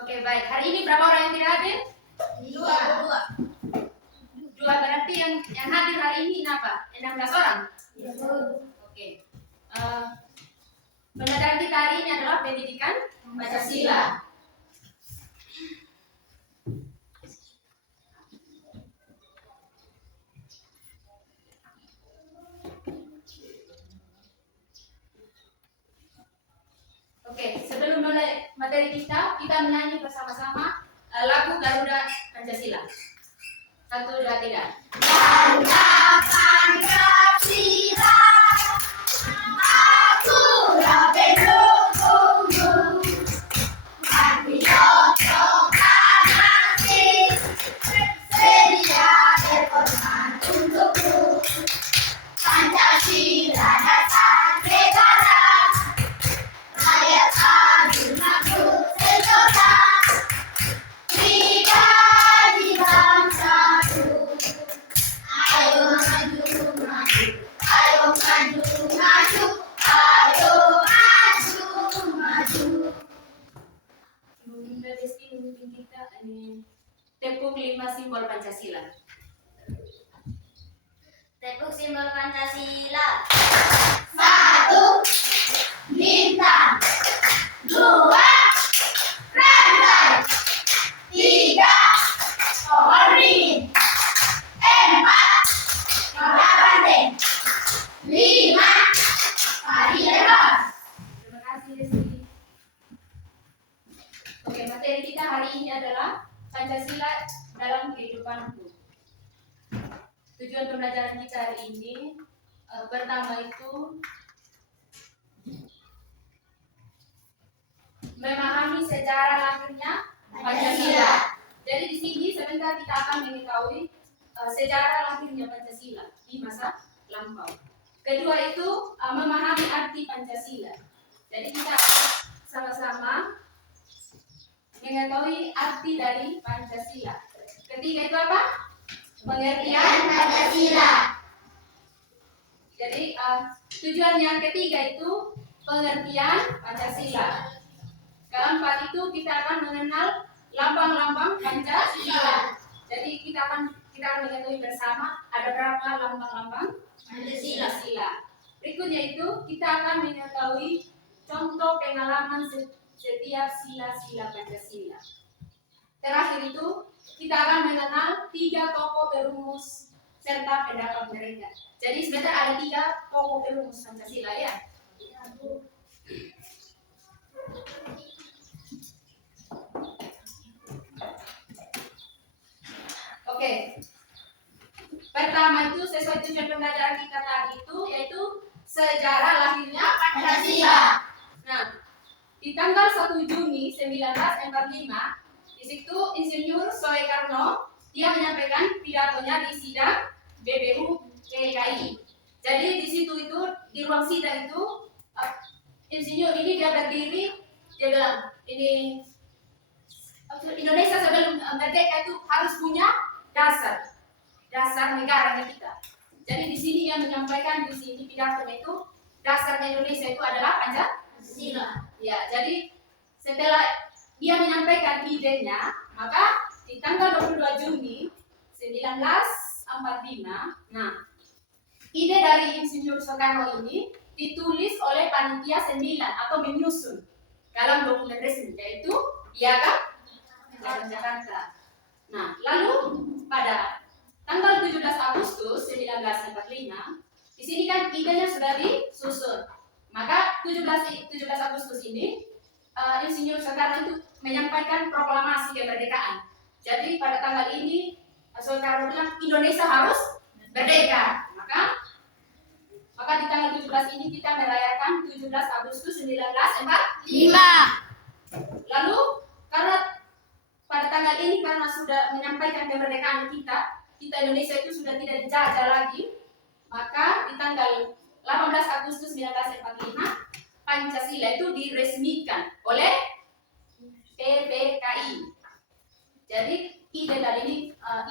Oke, baik. Hari ini berapa orang yang tidak hadir? Dua. Dua, berarti yang hadir hari ini apa? 16 orang? Oke. Pelajaran kita hari ini adalah pendidikan Pancasila. Oke, sebelum mulai materi kita menyanyi bersama-sama lagu Garuda Pancasila. 1, 2, 3. Garuda Pancasila, aku pendukungmu, patriot fanatik, sedia berkorban untukmu. Pancasila dasar negara, rakyat adil makmur sejahtera, pribadi bangsaku. Ayo maju, maju, ayo maju, maju, ayo maju, maju. Ibu Desti memimpin kita ini tepuk 5 simbol Pancasila. Tepuk simbol Pancasila. 1. Bintang. 2. Rantai. 3. Pohon beringin. 4. Roda banteng. 5. Padi lebar. Terima kasih Desti. Oke, materi kita hari ini adalah Pancasila dalam kehidupanku. Tujuan pembelajaran kita hari ini pertama itu memahami sejarah lahirnya Pancasila. Jadi di sini sebentar kita akan mengetahui sejarah lahirnya Pancasila di masa lampau. Kedua itu memahami arti Pancasila. Jadi kita sama-sama mengetahui arti dari Pancasila. Ketiga itu apa? Pengertian Pancasila. Jadi tujuan yang ketiga itu pengertian Pancasila. Keempat itu kita akan mengenal lambang-lambang Pancasila. Jadi kita akan mengetahui bersama ada berapa lambang-lambang Pancasila. Berikutnya itu kita akan mengetahui contoh pengalaman setiap sila-sila Pancasila. Terakhir itu kita akan mengenal 3 tokoh perumus serta pendapat mereka. Jadi sebentar ada 3 tokoh perumus Pancasila ya. Oke. Pertama itu sesuai tujuan pembelajaran kita tadi itu yaitu sejarah lahirnya Pancasila. Nah, di tanggal 1 Juni 1945 di situ Insinyur Soekarno dia menyampaikan pidatonya di sidang BBU PKI. Jadi di situ itu di ruang sidang itu Insinyur ini dia berdiri dia bilang ini Indonesia sebelum merdeka itu harus punya dasar negaranya kita. Jadi di sini dia menyampaikan di sini pidatonya itu dasarnya Indonesia itu adalah Pancasila. Ya, jadi setelah dia menyampaikan idenya, maka di tanggal 22 Juni 1945, nah, ide dari Insinyur Soekarno ini ditulis oleh panitia 9 atau menyusun dalam dokumen resmi yaitu Piagam Jakarta. Nah, lalu pada tanggal 17 Agustus 1945, di sini kan idenya sudah disusun. Maka 17 Agustus ini Insinyur Soekarno itu menyampaikan proklamasi kemerdekaan. Jadi pada tanggal ini Soekarno bilang Indonesia harus merdeka. Maka di tanggal 17 ini kita merayakan 17 Agustus 1945. Lalu karena pada tanggal ini karena sudah menyampaikan kemerdekaan kita Indonesia itu sudah tidak dijajah lagi, maka di tanggal 18 Agustus 1945 Pancasila itu diresmikan oleh PPKI. Jadi ide dari ini,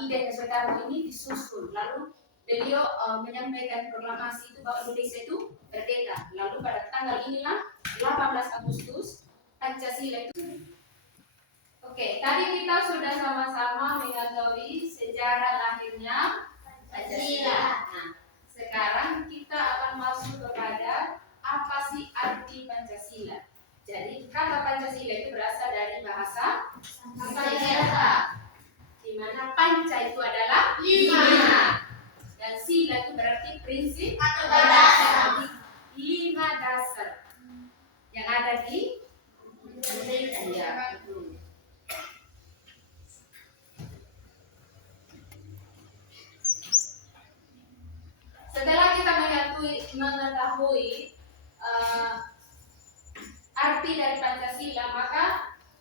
ide Soekarno ini disusun. Lalu beliau menyampaikan proklamasi itu bahwa Indonesia itu merdeka. Lalu pada tanggal inilah 18 Agustus Pancasila itu. Oke, tadi kita sudah sama-sama mengetahui sejarah lahirnya Pancasila. Nah, sekarang kita akan masuk kepada apa sih arti Pancasila. Jadi kata Pancasila itu berasal dari bahasa Sansekerta, di mana panca itu adalah 5 dan sila itu berarti prinsip Atau dasar. 5 dasar yang ada di Indonesia. ya, betul. Setelah kita mengetahui arti dari Pancasila, maka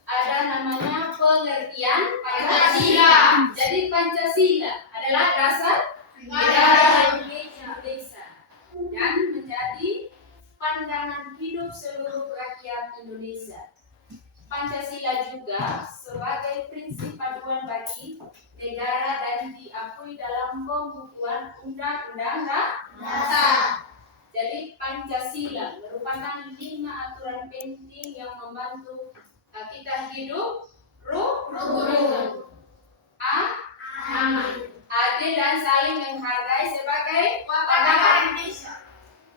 ada namanya pengertian Pancasila. Jadi Pancasila adalah dasar negara Republik Indonesia dan menjadi pandangan hidup seluruh rakyat Indonesia. Pancasila juga sebagai prinsip panduan bagi negara dan diakui dalam pembukuan Undang-Undang Dasar. Jadi Pancasila merupakan 5 aturan penting yang membantu kita hidup rukun, aman, adil dan saling menghargai sebagai warga Indonesia.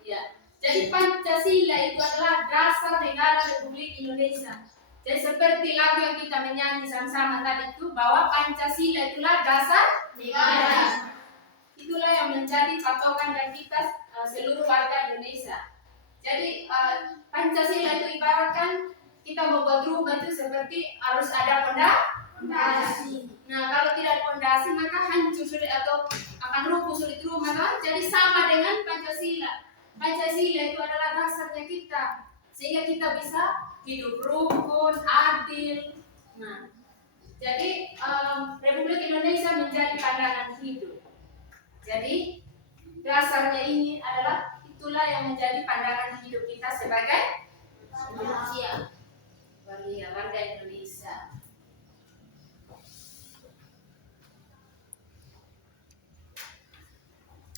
Ya. Jadi Pancasila itu adalah dasar negara Republik Indonesia. Jadi seperti lagu yang kita menyanyi sama-sama tadi itu, bahwa Pancasila itulah dasar Negara. itulah yang menjadi patokan dan kita seluruh warga Indonesia. Jadi Pancasila itu ibaratkan kita membuat rumah itu seperti harus ada pondasi. Nah, kalau tidak ada pondasi maka hancur sulit atau akan rubuh sulit rumah kan? Jadi sama dengan Pancasila. Pancasila itu adalah dasarnya kita sehingga kita bisa hidup rukun, adil. Nah, jadi Republik Indonesia menjadi pandangan hidup. Jadi dasarnya ini adalah itulah yang menjadi pandangan hidup kita sebagai manusia, warga Indonesia.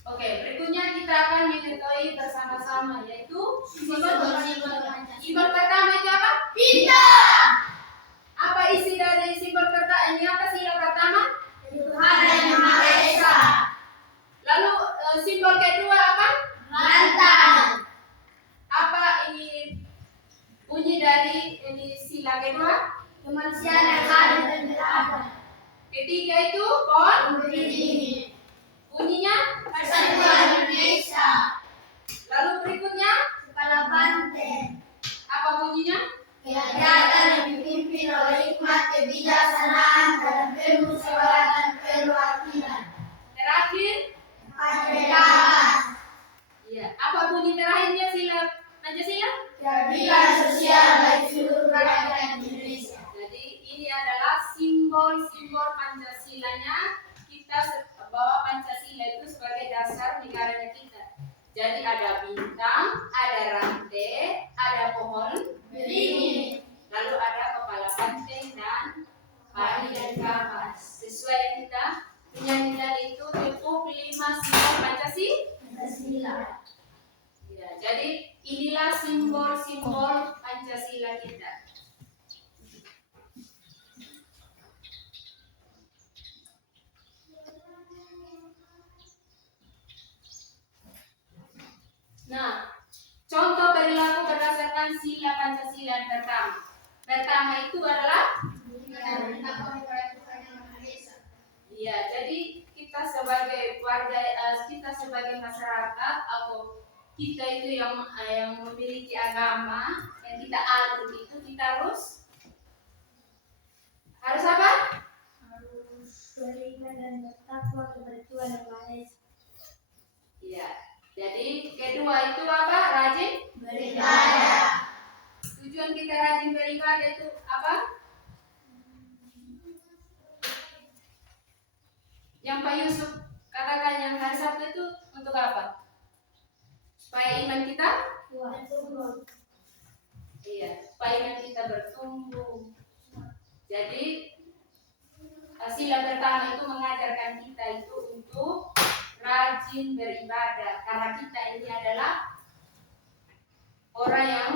Oke, berikutnya kita akan mengetahui bersama-sama yaitu simbol pertama itu apa? Bintang. Apa isi dari simbol pertama? Ini apa sila pertama? Tuhan yang Maha Esa. Lalu simbol kedua apa? Lantang. Apa ini bunyi dari ini sila kedua? Kemanusiaan yang adil dan beradab. Ketiga itu pon. Berdiri. Bunyinya Persatuan Indonesia. lalu berikutnya Kepala banteng. apa bunyinya? Kegiatan yang dipimpin oleh hikmat kebijaksanaan dan permusyawaratan perwakilan. Terakhir, Kemerdekaan. iya. Apa bunyi terakhirnya sila Pancasila? Keadilan sosial bagi seluruh rakyat Indonesia. Jadi ini adalah simbol-simbol Pancasilanya. Kita bahwa Pancasila itu sebagai dasar negaranya kita. Jadi ada bintang, ada rantai, ada pohon Beringin. lalu ada kepala banteng dan padi dan kapas. Sesuai yang kita menyanyikan itu tepuk 5 simbol Pancasila. Ya, jadi inilah simbol-simbol Pancasila kita. Nah, contoh perilaku berdasarkan sila Pancasila yang pertama. Pertama itu adalah iya, jadi kita sebagai warga, kita sebagai masyarakat atau kita itu yang memiliki agama yang kita anut itu kita harus apa? Harus beriman dan bertakwa kepada Tuhan yang Maha Esa. Iya. Jadi kedua itu apa? Rajin Beribadah. Tujuan kita rajin beribadah itu apa? Yang Pak Yusuf katakan yang hari Sabtu itu untuk apa? Supaya iman kita? Iya, supaya iman kita bertumbuh. Jadi sila pertama itu mengajarkan kita itu untuk rajin beribadah karena kita ini adalah orang yang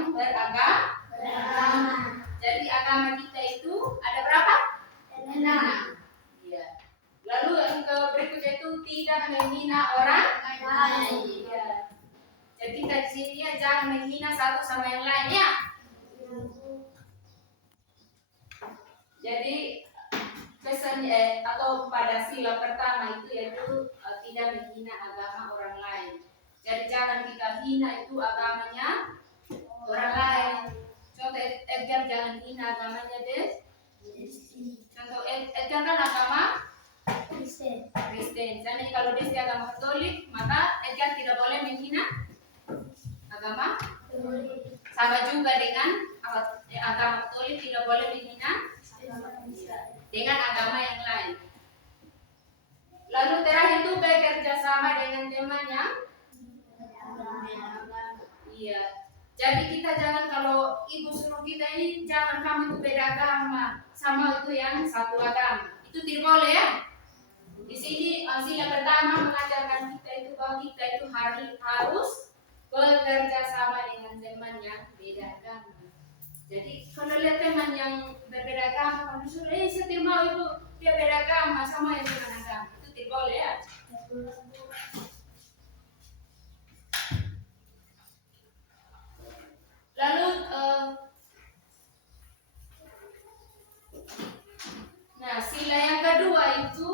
menghina satu sama yang lain ya. Jadi pesan atau pada sila pertama itu yaitu tidak menghina agama orang lain. Jadi jangan kita hina itu agamanya orang lain. Contoh Edgar jangan hina agamanya Des. Contoh Edgar kan agama Kristen. Jadi kalau Des di agama Katolik, maka Edgar tidak boleh menghina agama. Sama juga dengan agama Katolik tidak boleh menghina dengan agama yang lain. Lalu terakhir itu bekerja sama dengan temannya. Iya. Jadi kita jangan kalau ibu suruh kita ini jangan kamu itu beda agama sama itu yang satu agama. Itu tidak boleh ya. Di sini sila pertama mengajarkan kita itu bahwa kita itu harus bekerja sama dengan teman yang beda agama. Jadi kalau lihat teman yang berbeda agama, kamu suruh saya tidak mau itu dia beda agama sama yang dengan agama. Itu tidak boleh ya. Lalu nah sila yang kedua itu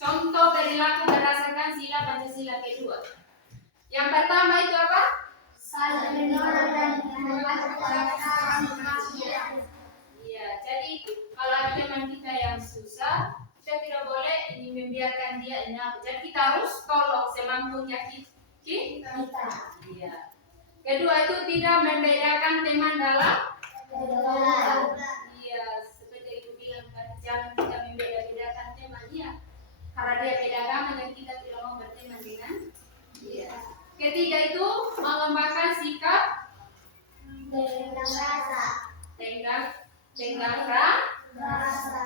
contoh perilaku berdasarkan sila Pancasila kedua. Yang pertama itu apa? Saling menolong dan menghormati manusia. Iya, jadi kalau ada teman kita yang susah, kita tidak boleh ini membiarkan dia ini apa. Jadi kita harus tolong semampunya kita. Iya. Kedua itu tidak membedakan teman dalam. Iya, seperti itu bilang kan, jangan kita membeda-bedakan teman ya. Karena dia beda agama dan kita tidak mau berteman dengan. Iya. Ketiga itu mengembangkan sikap tenggang rasa.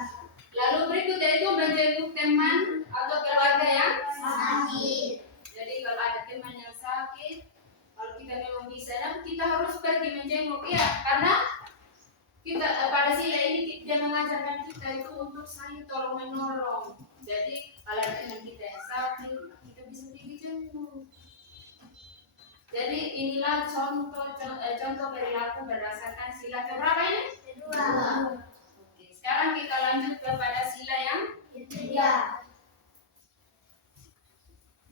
Lalu berikutnya itu menjenguk teman atau keluarga yang sakit. Jadi kalau ada teman yang sakit, kalau kita memang bisa, kita harus pergi menjenguk ya, karena kita pada sila ini dia mengajarkan kita itu untuk saling tolong menolong. Jadi kalau ada teman kita yang sakit, kita bisa pergi jenguk. Jadi inilah contoh perilaku berdasarkan sila keberapa ini? Kedua. Oke, sekarang kita lanjut kepada sila yang Ketiga.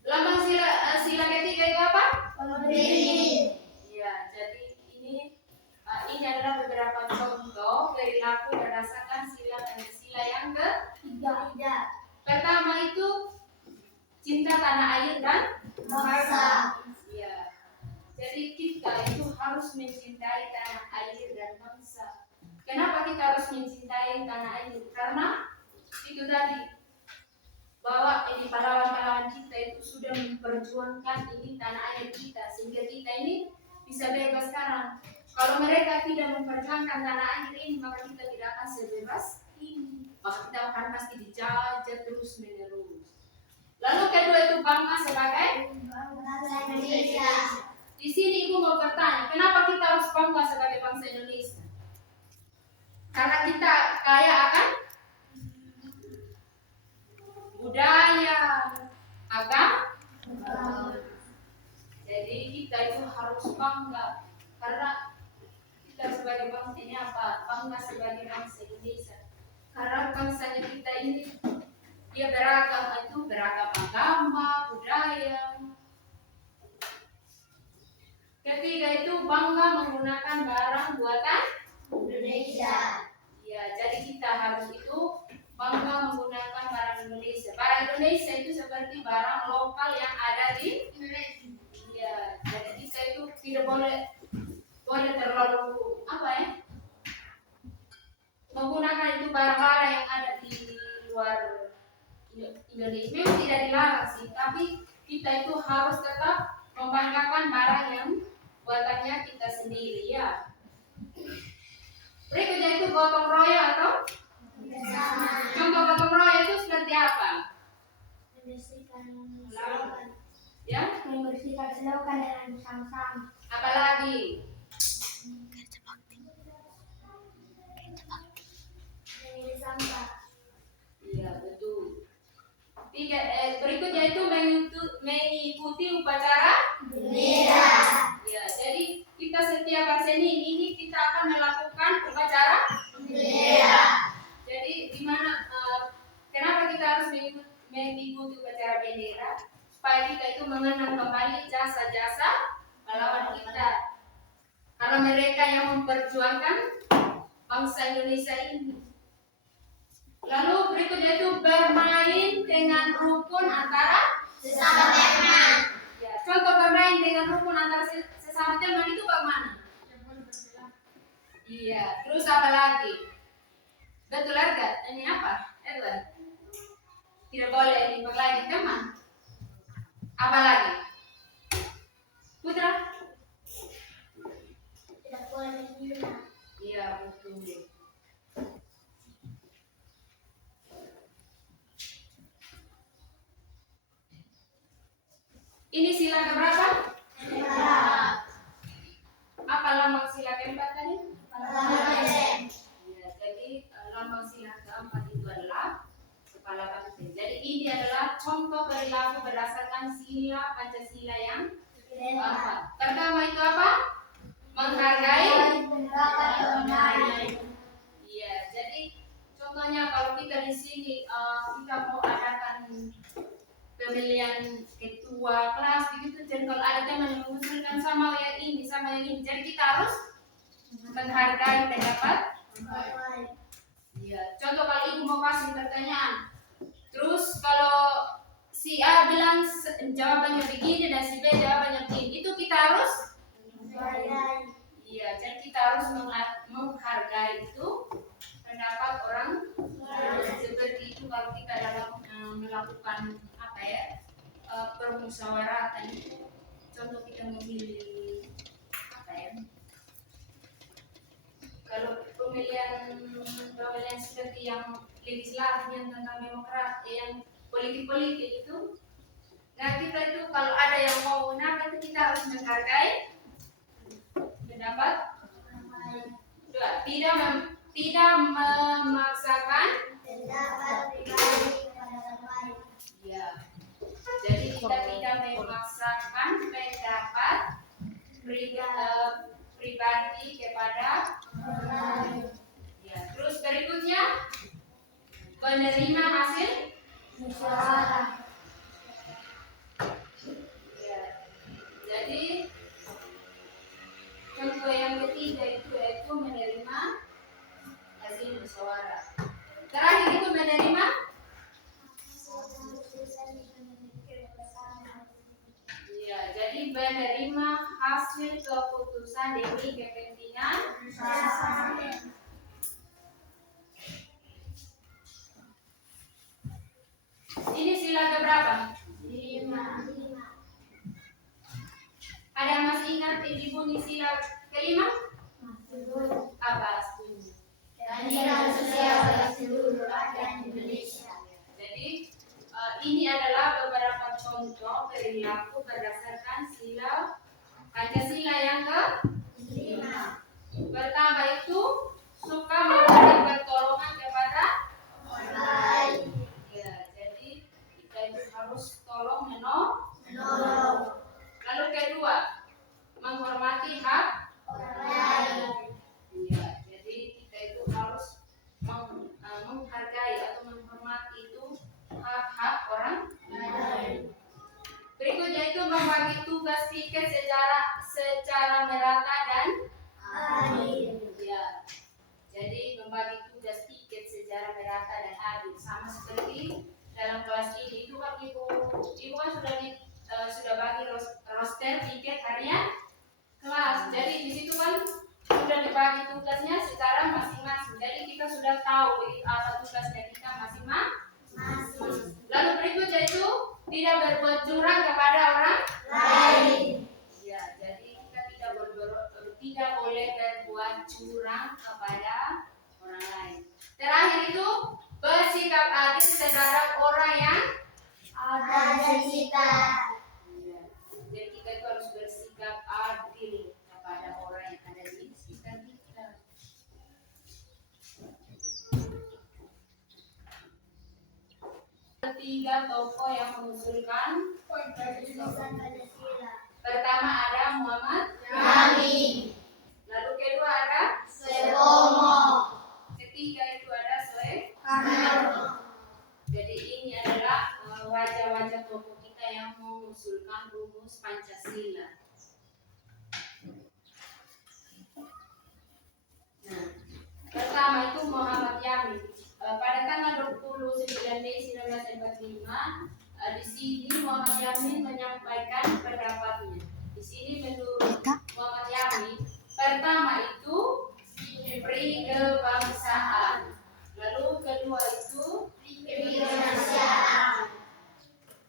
lambang sila ketiga itu apa? Pemberi. Iya, jadi ini adalah beberapa contoh perilaku berdasarkan sila Pancasila yang Ketiga. pertama itu cinta tanah air dan Bangsa. Iya. Jadi kita itu harus mencintai tanah air dan bangsa. Kenapa kita harus mencintai tanah air? Karena itu tadi bahwa ini pahlawan-pahlawan kita itu sudah memperjuangkan ini tanah air kita sehingga kita ini bisa bebas sekarang. Kalau mereka tidak memperjuangkan tanah air ini, maka kita tidak akan sebebas ini. Maka kita akan pasti dijajah terus menerus. Lalu kedua itu bangga sebagai Bangsa Indonesia. Di sini ibu mau bertanya, kenapa kita harus bangga sebagai bangsa Indonesia? Karena kita kaya akan budaya, agama. Jadi kita itu harus bangga karena kita sebagai bangsa ini apa? Bangga sebagai bangsa Indonesia. Karena bangsanya kita ini dia beragam agama, budaya. Ketiga itu bangga menggunakan barang buatan Indonesia. Ya, jadi kita harus itu bangga menggunakan barang Indonesia. Barang Indonesia itu seperti barang lokal yang ada di Indonesia. Ya, jadi kita itu tidak boleh terlalu apa ya? Menggunakan itu barang-barang yang ada di luar Indonesia. Memang tidak dilarang sih, tapi kita itu harus tetap membanggakan barang yang buatannya kita sendiri ya. Berikutnya itu gotong royong atau contoh gotong royong itu seperti apa? Membersihkan selokan dengan bersama-sama. Apalagi? Memilih sampah. Iya betul. Berikutnya itu mengikuti upacara Bendera. Ya, jadi setiap hari Senin ini kita akan melakukan upacara bendera. Jadi di mana kenapa kita harus mengikuti upacara bendera? Supaya kita itu mengenang kembali jasa-jasa pahlawan kita. Karena mereka yang memperjuangkan bangsa Indonesia ini. Lalu berikutnya itu bermain dengan rukun antara Sesama teman. ya, contoh bermain dengan rukun antara sesama teman itu bagaimana? Iya, terus apa lagi? Betul Edgar, ini apa? Edward? Tidak boleh diperlain teman. Apa lagi? Putra? Tidak boleh menghina. Iya, betul. Ini sila keberapa? Apa lambang sila keempat tadi? Ya, jadi lambang sila keempat itu adalah kepala banteng. Jadi ini adalah contoh perilaku berdasarkan sila Pancasila yang keempat. Pertama itu apa? Menghargai. Iya, jadi contohnya kalau kita di sini kita mau adakan pemilihan ketua kelas begitu, jadi kalau ada teman yang mengusulkan sama yang ini, jadi kita harus menghargai pendapat. Iya, contoh kalau ibu mau kasih pertanyaan, terus kalau si A bilang jawabannya begini dan si B jawabannya begini, itu kita harus iya, jadi kita harus menghargai itu pendapat orang seperti itu kalau kita dalam melakukan apa ya permusyawaratan itu. Contoh kita memilih apa ya, kalau pemilihan seperti yang legislatif yang tentang demokrat yang politik itu, nah kita itu kalau ada yang mau itu kita harus menghargai pendapat. Dua, tidak memaksakan ya. Jadi kita tidak memaksakan pendapat pribadi kepada ya. Terus berikutnya menerima hasil musyawarah. ya. Jadi contoh yang ketiga itu yaitu menerima hasil musyawarah. Terakhir itu menerima ya, jadi menerima hasil keputusan demi kepentingan ini sila keberapa? 5. Ada yang masih ingat bunyi sila kelima? Apa bunyi? Keadilan sosial bagi seluruh rakyat Indonesia. Jadi ini adalah beberapa contoh perilaku berdasarkan sila Pancasila yang ke-5. Pertama itu suka memberi pertolongan kepada Orang lain. ya, jadi kita itu harus tolong Menolong Lalu kedua, menghormati hak orang lain. ya, jadi kita itu harus menghargai atau menghormati itu hak-hak orang lain. Berikutnya itu membagi tugas piket secara merata dan Adil. ya. Jadi membagi tugas piket secara merata dan adil, sama seperti dalam kelas ini itu kan ibu kan sudah bagi roster piket harian kelas. Jadi di situ kan sudah dibagi tugasnya secara masing-masing. Jadi kita sudah tahu apa tugasnya kita masing-masing. Lalu berikutnya itu tidak berbuat curang kepada orang Lain. ya, jadi kita tidak boleh berbuat curang kepada orang lain. Terakhir itu bersikap adil terhadap orang yang Ada di kita. ya, jadi kita itu harus bersikap adil kepada orang yang ada di sekitar kita. Tiga tokoh yang mengusulkan Penulisan Pancasila. pertama ada Muhammad Kami. 45. Di sini Muhammad Yamin menyampaikan pendapatnya. Di sini menurut Muhammad Yamin, pertama itu pri kebangsaan, lalu kedua itu pri kemanusiaan,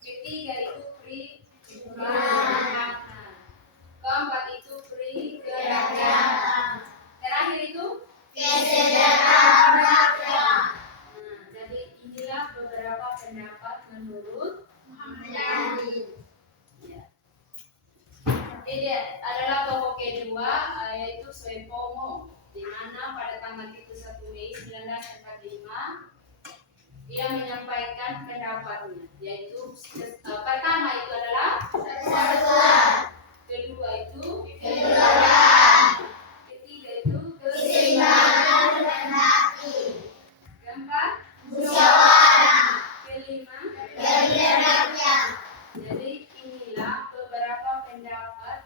ketiga itu pri kebangsaan, keempat itu pri kerakyatan, terakhir itu kesejahteraan rakyat. Nah, jadi inilah beberapa pendapat menurut Muhammad Yamin. Ya. Ini adalah tokoh kedua, yaitu Soepomo, di mana pada tanggal 31 Mei 1945 dia menyampaikan pendapatnya, yaitu pertama itu adalah persatuan, kedua itu kekeluargaan, ketiga itu keseimbangan dan hati, keempat musyawarah, kelima keadilan rakyat. Jadi inilah beberapa pendapat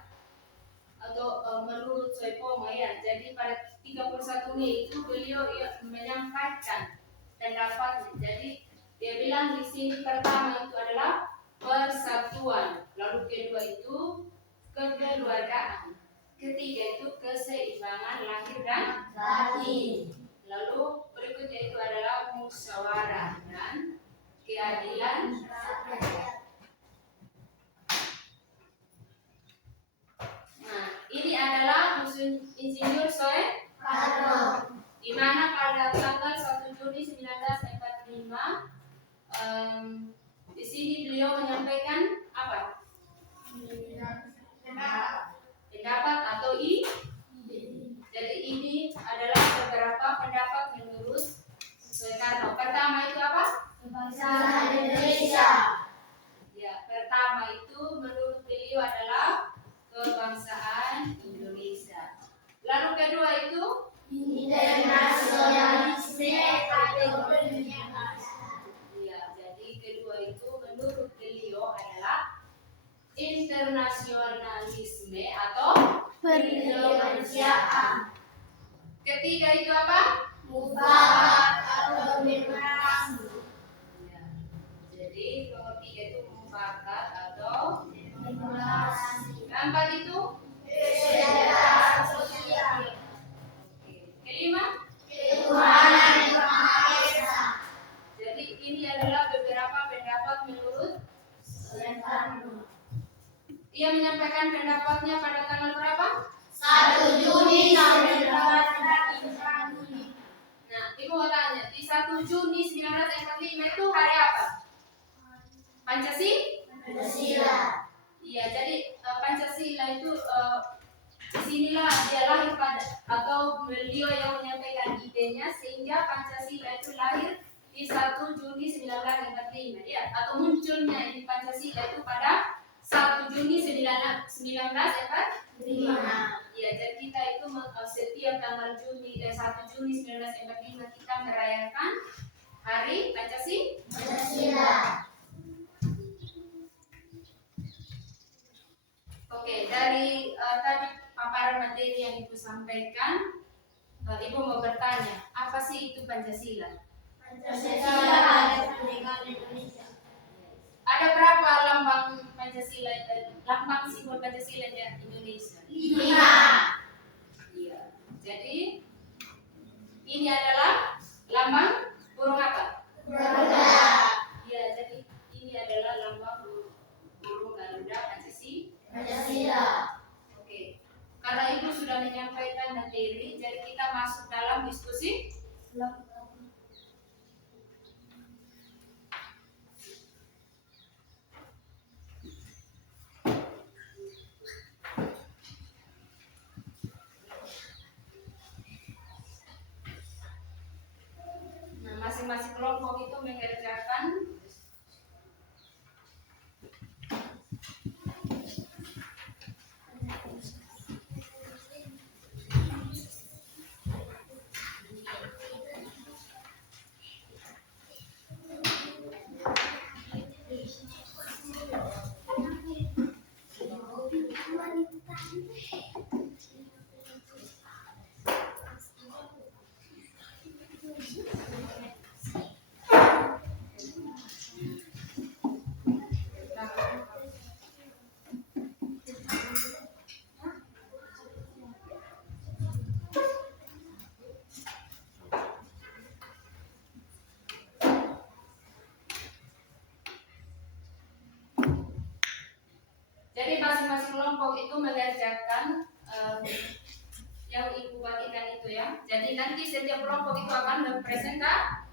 atau menurut Soepomo ya. Jadi pada 31 Mei itu beliau menyampaikan pendapatnya. Jadi dia bilang di sini pertama itu adalah persatuan, lalu kedua itu kekeluargaan, ketiga itu keseimbangan lahir dan batin, lalu berikutnya itu adalah musyawarah dan keadilan rakyat. Nah, ini adalah Insinyur Soekarno, di mana pada tanggal 1 Juni 1945 di sini beliau menyampaikan apa? Pendapat atau jadi ini adalah beberapa pendapat menurut Soekarno. Pertama itu apa? Kebangsaan Indonesia. Ya, pertama itu menurut beliau adalah kebangsaan Indonesia. Lalu kedua itu internasionalisme atau dunia. Ya, jadi kedua itu menurut beliau adalah internasionalisme atau kemanusiaan. Ketiga itu apa? Mufakat atau demokrasi. Ya, jadi nomor 3 itu mufakat atau demokrasi. Keempat itu kesejahteraan sosial. Kelima, ketuhanan yang Maha Esa. Jadi ini adalah beberapa pendapat menurut Soekarno. Dia menyampaikan pendapatnya pada tanggal berapa? 1 Juni 1945. Nah, Ibu mau tanya, di 1 Juni 1945 itu hari apa? Pancasila. Iya, jadi Pancasila itu disinilah dia lahir pada atau beliau yang menyampaikan idenya sehingga Pancasila itu lahir di 1 Juni 1945 ya, atau munculnya ini Pancasila itu pada 1 Juni 1945. Ya, jadi kita itu setiap tanggal 1 Juni 1945 kita merayakan Hari Pancasila. Oke, dari tadi paparan materi yang Ibu sampaikan, Ibu mau bertanya, apa sih itu Pancasila? Pancasila adalah kemerdekaan Indonesia. Ada berapa lambang Pancasila, lambang simbol Pancasila di Indonesia? 5. Iya. Jadi ini adalah lambang burung apa? Garuda. Iya, jadi ini adalah lambang burung Garuda Pancasila. Oke. Karena Ibu sudah menyampaikan materi, jadi kita masuk dalam diskusi. Masing-masing kelompok itu mengerjakan Jadi masing-masing kelompok itu mengerjakan yang ibu bagikan itu ya. Jadi nanti setiap kelompok itu akan Presentasi.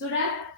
Sudah?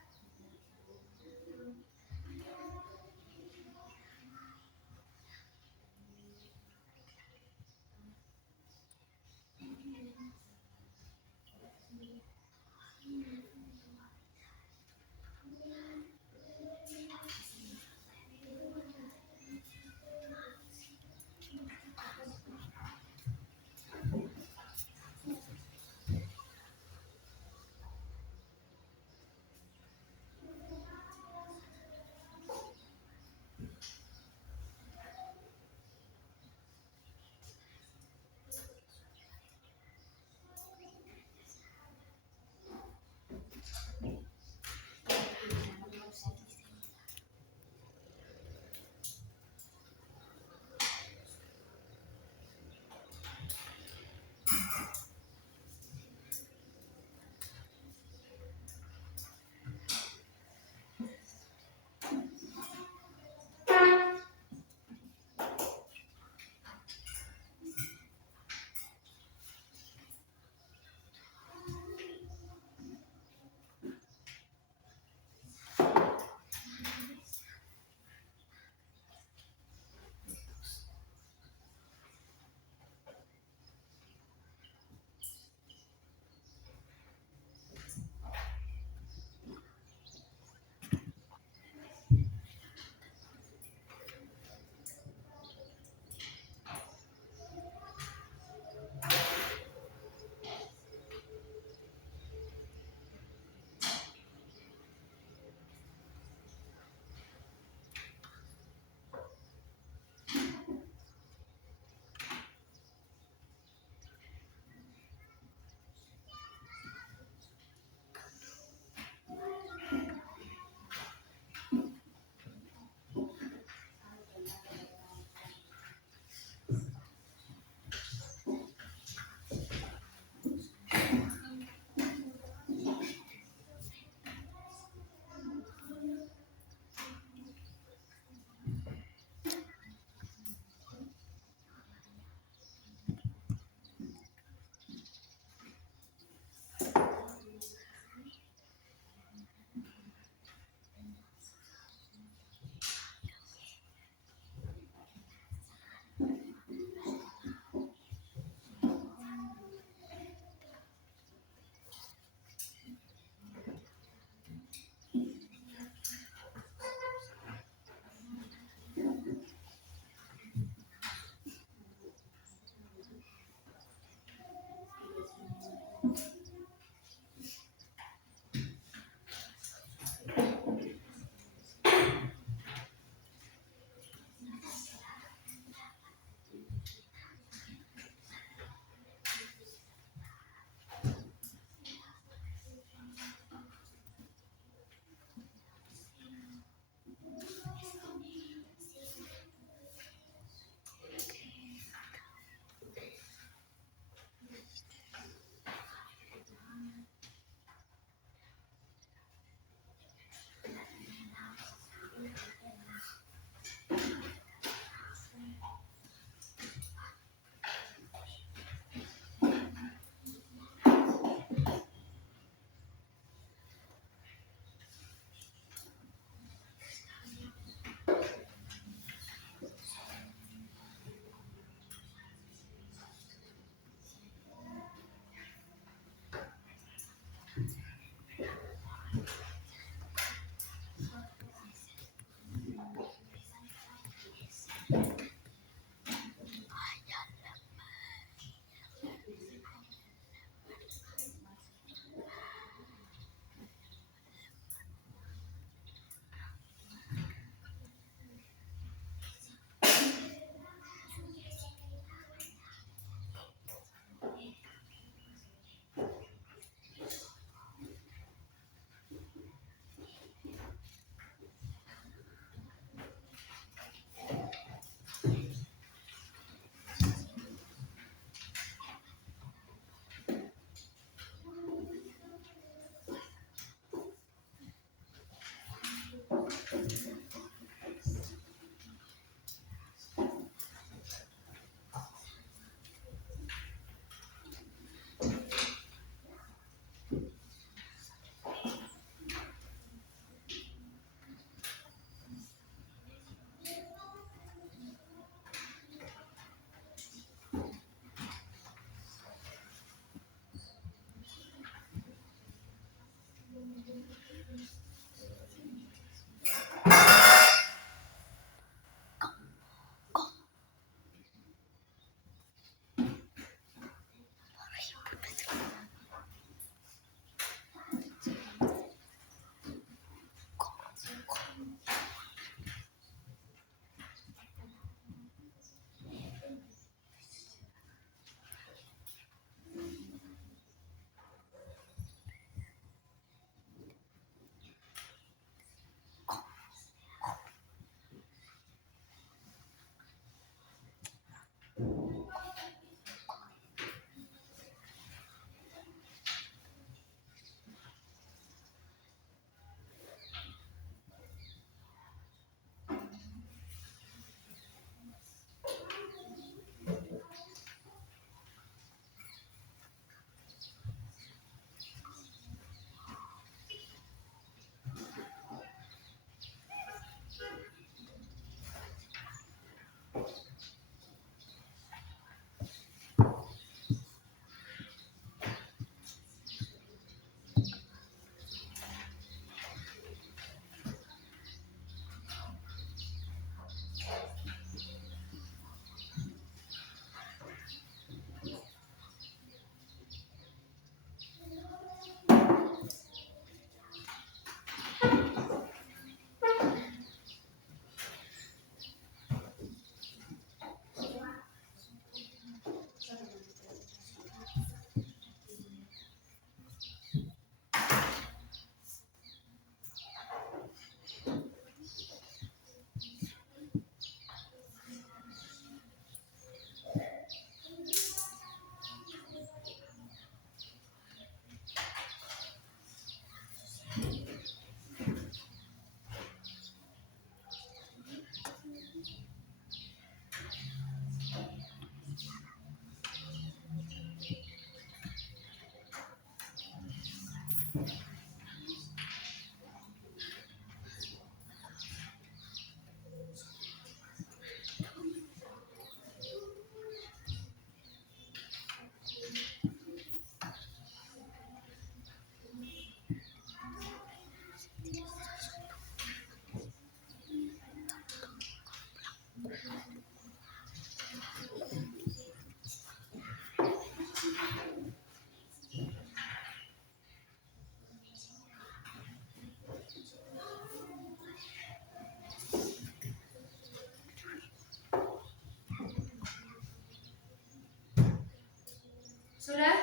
Sudah?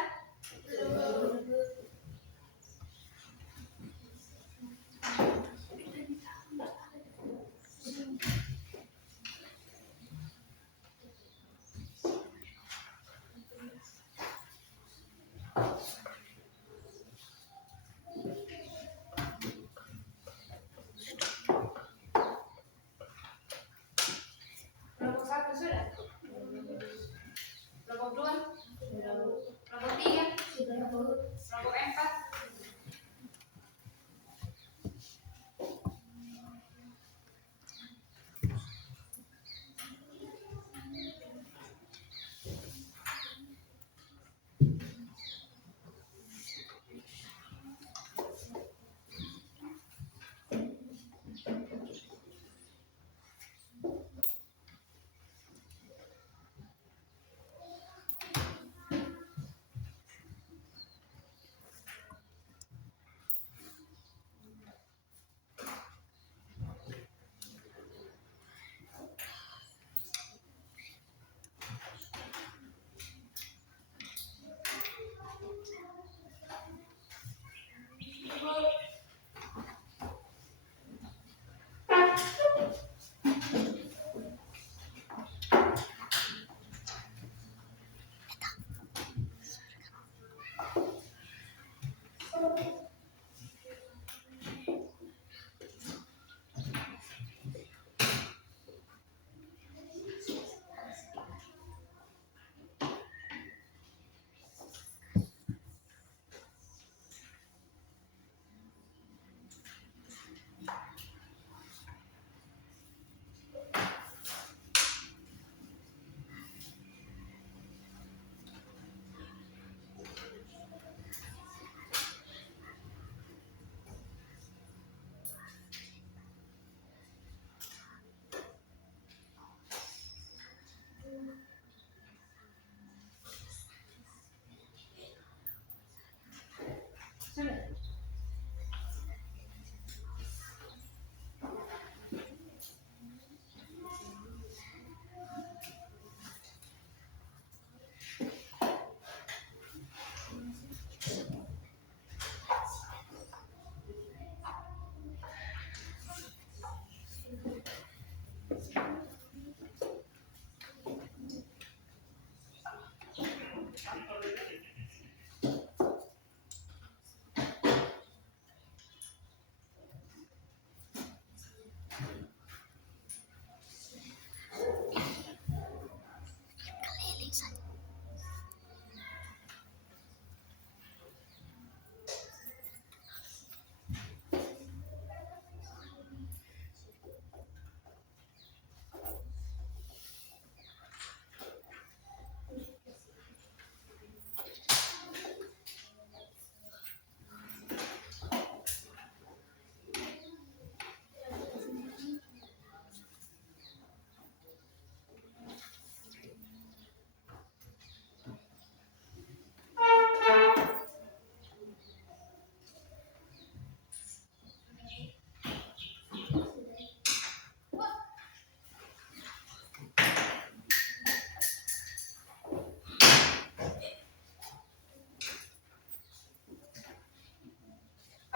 Kelompok 1 sudah? Kelompok 2? Kelompok 3? Kelompok 4? Sudah?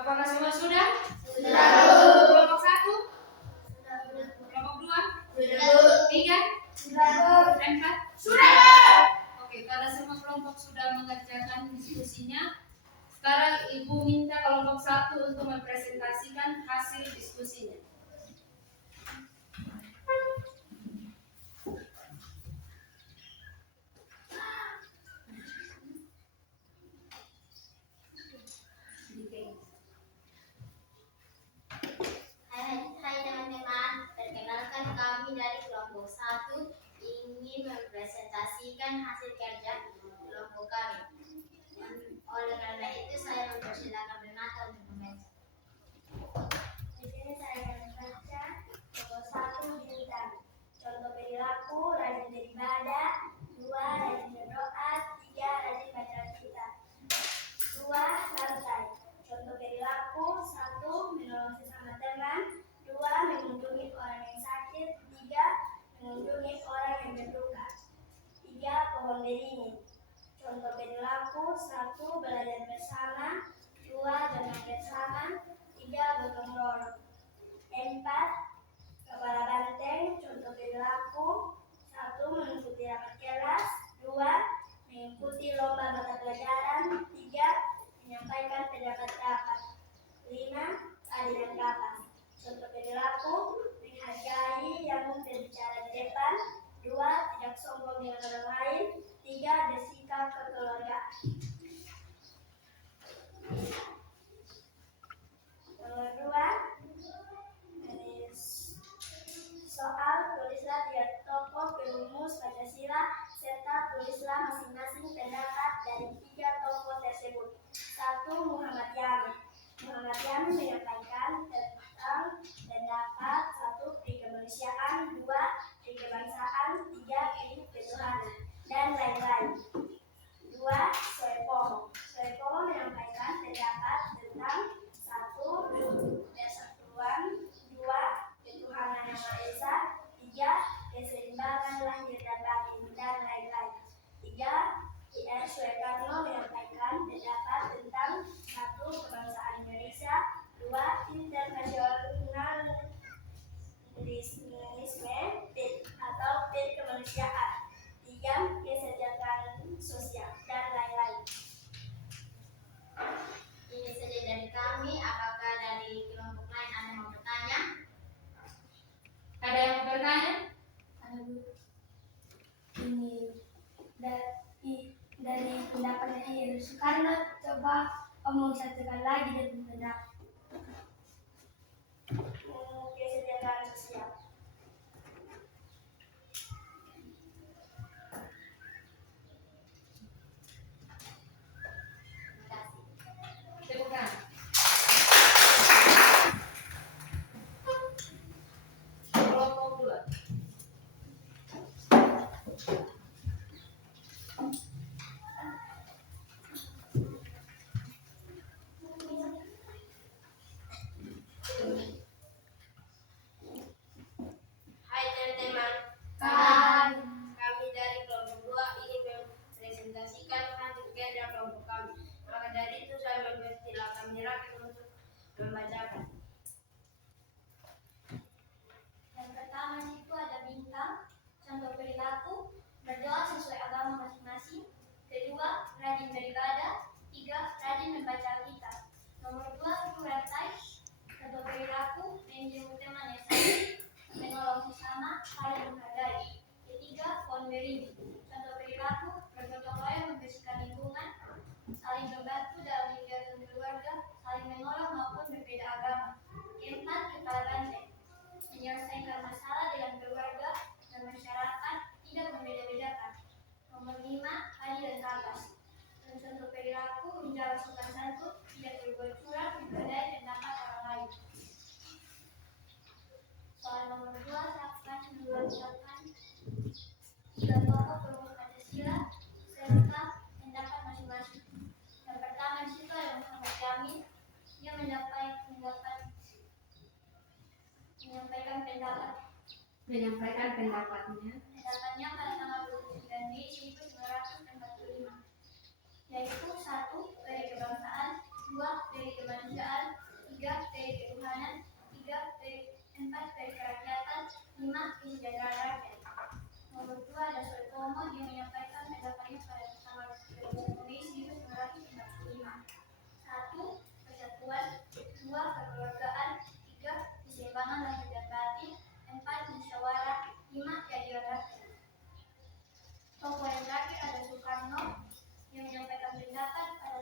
Apakah semua sudah? Kelompok 1? Kelompok 2? 3? 4? Oke, karena semua kelompok sudah mengerjakan diskusinya, sekarang Ibu minta kelompok 1 untuk mempresentasikan hasil diskusinya. menyaksikan hasil kerja kelompok kami. Oleh karena itu saya mempersilakan Renata untuk membaca. Di sini saya akan membaca contoh 1 bintang. Contoh perilaku rajin beribadah, 2 rajin berdoa, 3 rajin baca kitab. 2 santai. Contoh perilaku 1 menolong sesama teman, 2 mengunjungi orang yang sakit, 3 mengunjungi orang yang berduka. 3 pohon beringin. Contoh perilaku 1 belajar bersama, 2 dengar bersama, 3 gotong royong. 4 kepala banteng. Contoh perilaku 1 mengikuti rapat kelas, 2 mengikuti lomba mata pelajaran, 3 menyampaikan pendapat. 5 adil dan kapas. Contoh perilaku menghargai yang berbicara di depan, 2 tidak sombong dengan orang lain, 3 bersikap kekeluargaan. Nomor 2 soal tulislah 3 tokoh perumus Pancasila serta tulislah masing-masing pendapat dari 3 tokoh tersebut. 1 Muhammad Yamin. Muhammad Yamin menyampaikan tentang pendapat 1 pri kemanusiaan, 2 pri kebangsaan, 3 pri ketuhanan dan lain-lain. 2 Soepomo. Soepomo menyampaikan pendapat tentang 1 persatuan, 2 ketuhanan yang Maha Esa, 3 keseimbangan lahir dan batin dan lain-lain. 3 I.R. Soekarno menyampaikan pendapat tentang 1 kebangsaan Indonesia, 2 internasionalisme atau kemanusiaan, 3 kesejahteraan sosial dan lain-lain. Ini saja dari kami. Apakah dari kelompok lain ada yang mau bertanya? Ada yang mau bertanya? Ini dari pendapatnya I.R. Soekarno, coba omong satukan lagi dari pendapat. Kesejahteraan sosial. Tepuk tangan. Kelompok 2. Hai teman-teman. Hai. Kami dari kelompok 2 ingin mempresentasikan hasil kerja kelompok kami. Maka dari itu saya mempersilahkan Mirakat untuk membacakan. Yang pertama itu ada bintang. Contoh perilaku berdoa sesuai agama masing-masing. Kedua, rajin beribadah. 3 rajin membaca kitab. Nomor 2 itu rantai. Contoh perilaku menjemput teman yang sakit, menolong sesama, saling menghargai. Ketiga, pohon beringin. Contoh perilaku bergotong royong membersihkan lingkungan, saling membantu dalam kegiatan keluarga, saling menolong maupun berbeda agama. Keempat, kepala banteng. Menyelesaikan masalah dengan keluarga dan masyarakat, tidak membeda-bedakan. Nomor 5, adil dan kapas. Dan contoh perilaku menjaga sopan santun, tidak berbuat curang, menghargai pendapat orang lain. Soal nomor 2, saya akan membacakan 3 tokoh perumus Pancasila serta pendapat masing-masing. Yang pertama di situ ada Muhammad Yamin. Dia menyampaikan pendapatnya pada tanggal 29 Mei 1945, yaitu 1 dari kebangsaan, 2 dari kemanusiaan, 3 dari ketuhanan, 4 dari kerakyatan, 5 kesejahteraan rakyat. Nomor 2 ada Soepomo. Dia menyampaikan pendapatnya pada tanggal 29 Mei 1945. 1 persatuan, 2 kekeluargaan, 3 keseimbangan lahir dan batin, 4 musyawarah, 5 keadilan rakyat. Tokoh yang terakhir ada Soekarno. Yang menyampaikan pendapat pada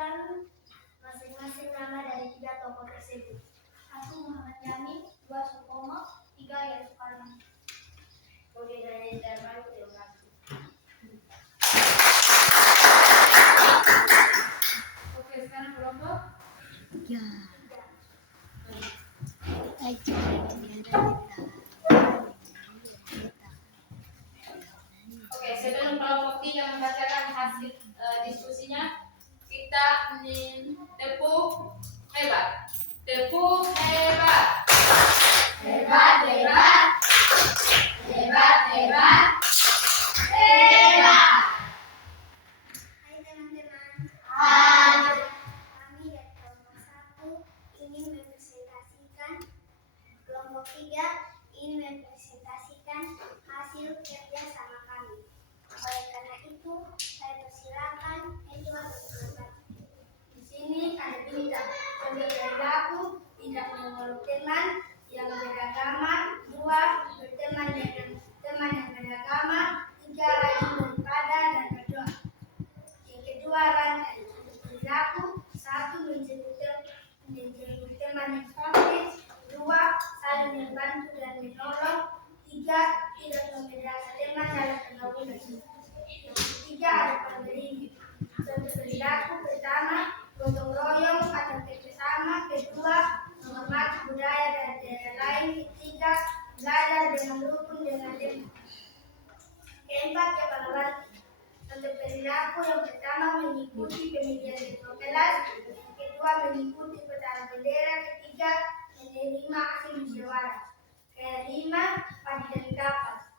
Sebutkan masing-masing nama dari 3 tokoh tersebut. 1. Muhammad Yamin, 2. Supomo, 3. Yaya Soekarno. Oke, dari Darman, terima kasih. Oke, sekarang kelompok Ya. Oke, sebelum kelompok 3 membacakan hasil diskusinya, kita tepuk hebat. Tepuk hebat. Hebat, hebat. Hebat, hebat. Hebat. Hai teman-teman. Hai. Kami dari kelompok 1 ingin mempresentasikan, kelompok 3 ingin mempresentasikan hasil kerja sama kami. Oleh karena itu, saya persilakan Edward berpendapat. Di sini ada bintang. Contoh perilaku: tidak mengeluh teman yang beragama, 2. berteman dengan teman yang beragama, 3. rajin beribadah dan berdoa. Yang kedua, rantai. Contoh perilaku: 1. menjemput teman yang sakit, 2. saling membantu dan menolong, 3. tidak membedakan teman dalam pergaulan. Yang ketiga, ada pemberi. Contoh perilaku: pertama, gotong royong atau kerjasama, kedua, menghormati budaya dan daerah lain, ketiga, belajar dengan rukun dengan teman. Keempat, evaluasi. Contoh perilaku: yang pertama, mengikuti pemilihan ketua kelas, yang kedua, mengikuti putaran bendera, ketiga, menerima hasil musyawarah, kelima, padi dan kapas.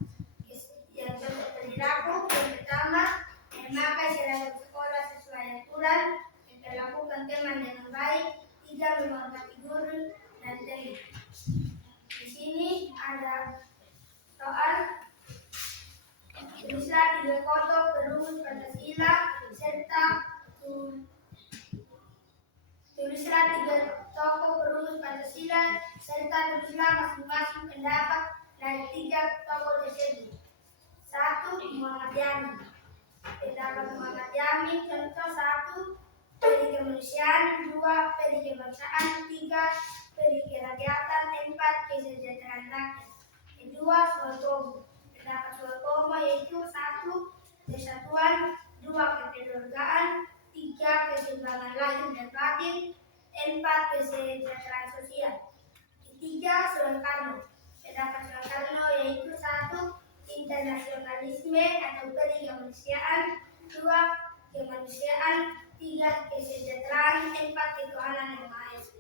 Yang contoh perilaku: yang pertama, memakai seragam sekolah sesuai aturan, memperlakukan teman dengan baik, 3. menghormati guru dan teman. Di sini ada soal. Tulislah 3 kotak perumus Pancasila serta tulislah 3 tokoh perumus Pancasila serta tulislah masing-masing pendapat dari 3 tokoh tersebut. 1. Muhammad Yamin. Pendapat Muhammad Yamin: contoh 1. peri kemanusiaan, 2. peri kebangsaan, 3. peri kerakyatan, 4. kesejahteraan rakyat. Kedua, Suartomo. Pendapat Suartomo yaitu 1. persatuan, 2. kekeluargaan, 3. keseimbangan lahir dan batin, 4. kesejahteraan sosial. Ketiga, Soekarno. Pendapat Soekarno yaitu 1. internasionalisme atau peri kemanusiaan, 2. kemanusiaan, 3. kesejahteraan, 4. ketuhanan yang maha esa.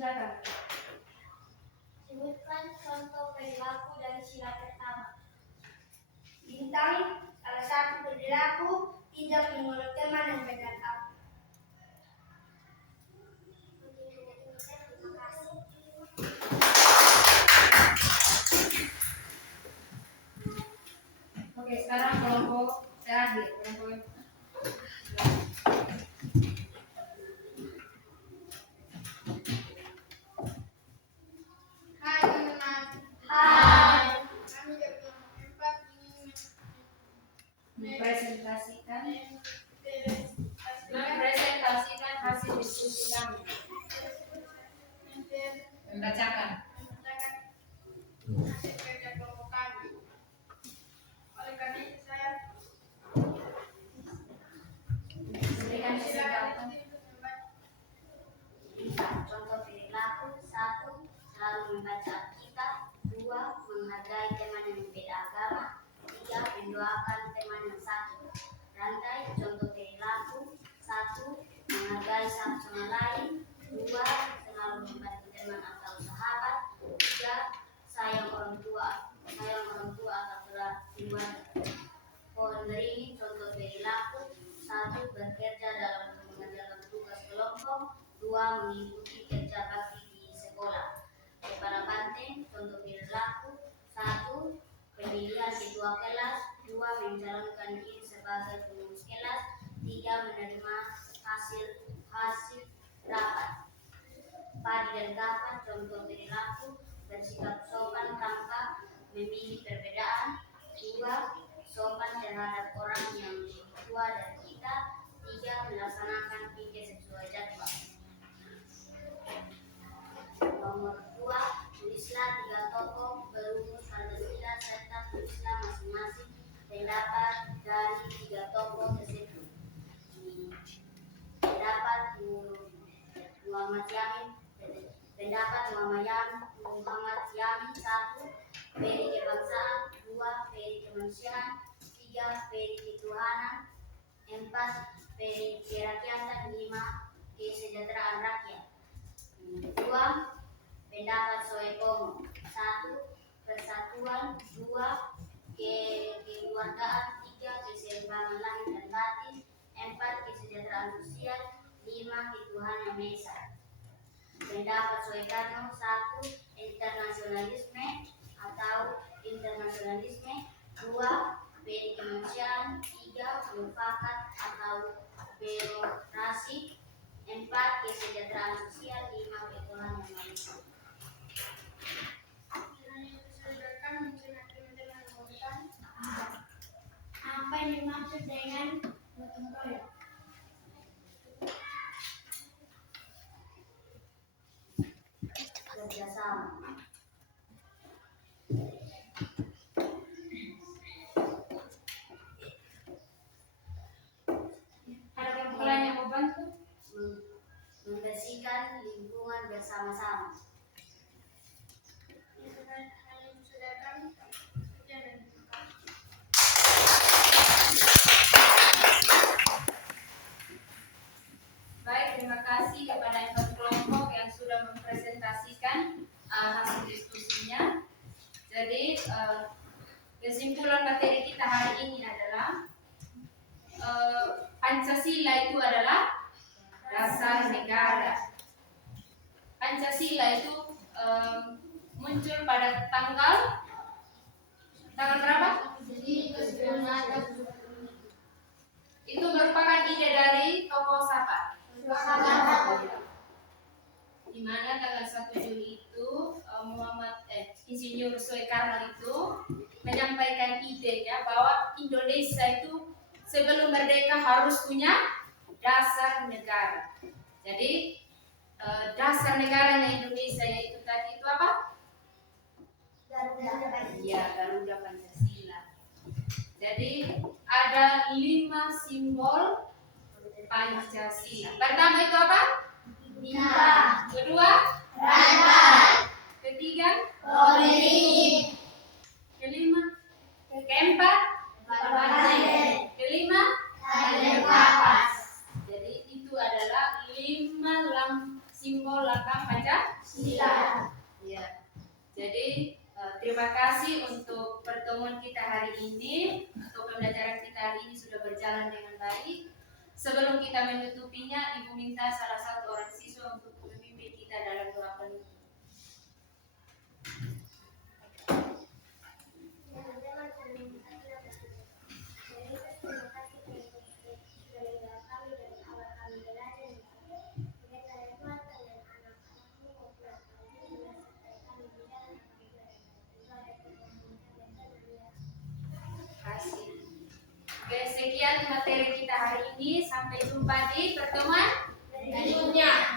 silakan. Sebutkan contoh perilaku dari sila pertama. Bintang, salah satu perilaku: tidak mengeluh teman yang beragama. Terima kasih. Oke, sekarang kelompok terakhir. Kelompok Hai teman-teman. Hai. Kami dari kelompok 4 ingin mempresentasikan mempresentasikan hasil diskusi kami. Membacakan. hasil kerja kelompok kami. Oleh karena itu saya Berikan kesempatan. Contoh perilaku: 1. Selalu membaca Alkitab, 2. menghargai teman yang berbeda agama, 3. mendoakan teman yang sakit. Rantai. Contoh perilaku: 1. menghargai satu sama lain, 2. selalu membantu teman atau sahabat, 3. sayang orang tua atau keluarga. Pemberi contoh perilaku: 1. bekerja dalam mengerjakan tugas kelompok, 2. mengikuti kerja bakti di sekolah. Kepala banteng contoh perilaku: 1. pemilihan ketua kelas, 2. mencalonkan diri sebagai pengurus kelas, 3. menerima hasil rapat. padi dan kapan, contoh perilaku, bersikap sopan tanpa memilih perbedaan. 2. Sopan terhadap orang yang lebih tua dari kita. 3. Melaksanakan pikir sesuai jadwal. Nomor 2. Tulislah 3 tokoh berumus Pancasila serta tulislah masing-masing pendapat dari 3 tokoh tersebut. Pendapat Muhammad Yamin. Pendapat Muhammad Yamin 1. Peri kebangsaan. 2. Peri kemanusiaan. 3. Peri ketuhanan. 4. Peri kerakyatan. 5. Kesejahteraan rakyat. 2. Pendapat Soepomo. 1. Persatuan. 2. Kekeluargaan. 3. Keseimbangan lahir dan batin. 4. Kesejahteraan sosial. 5. Ketuhanan yang Maha Esa. Pendapat Soekarno. 1. Internasionalisme atau internasionalisme. 2. Peri kemanusiaan. 3. Mufakat atau birokrasi. 4. Kesejahteraan sosial. 5. Ketuhanan yang Maha Esa. Apa yang dimaksud dengan gotong royong? Kerjasama. Ada kumpulan yang membantu. Membersihkan lingkungan bersama-sama. Baik, terima kasih kepada 4 kelompok yang sudah mempresentasikan hasil diskusinya. Jadi kesimpulan materi kita hari ini adalah Pancasila itu adalah dasar negara. Pancasila itu muncul pada tanggal berapa? Itu merupakan ide dari tokoh siapa? Di mana tanggal 1 Juli itu Insinyur Soekarno itu menyampaikan idenya bahwa Indonesia itu sebelum merdeka harus punya dasar negara. Jadi dasar negaranya Indonesia yaitu tadi itu apa? Garuda Pancasila. Jadi ada 5 simbol Pancasila. Pertama itu apa? Bintang. Kedua? Rantai. Ketiga? Komedi. Kelima? Keempat? Partai. Kelima? Tanda kapas. Jadi itu adalah 5 simbol lambang Pancasila. Ya. Jadi terima kasih untuk pertemuan kita hari ini atau pembelajaran kita hari ini sudah berjalan dengan baik. Sebelum kita menutupinya, Ibu minta salah satu orang siswa untuk memimpin kita dalam doa penutup. Oke, sekian materi kita hari ini. Sampai jumpa di pertemuan Berikutnya.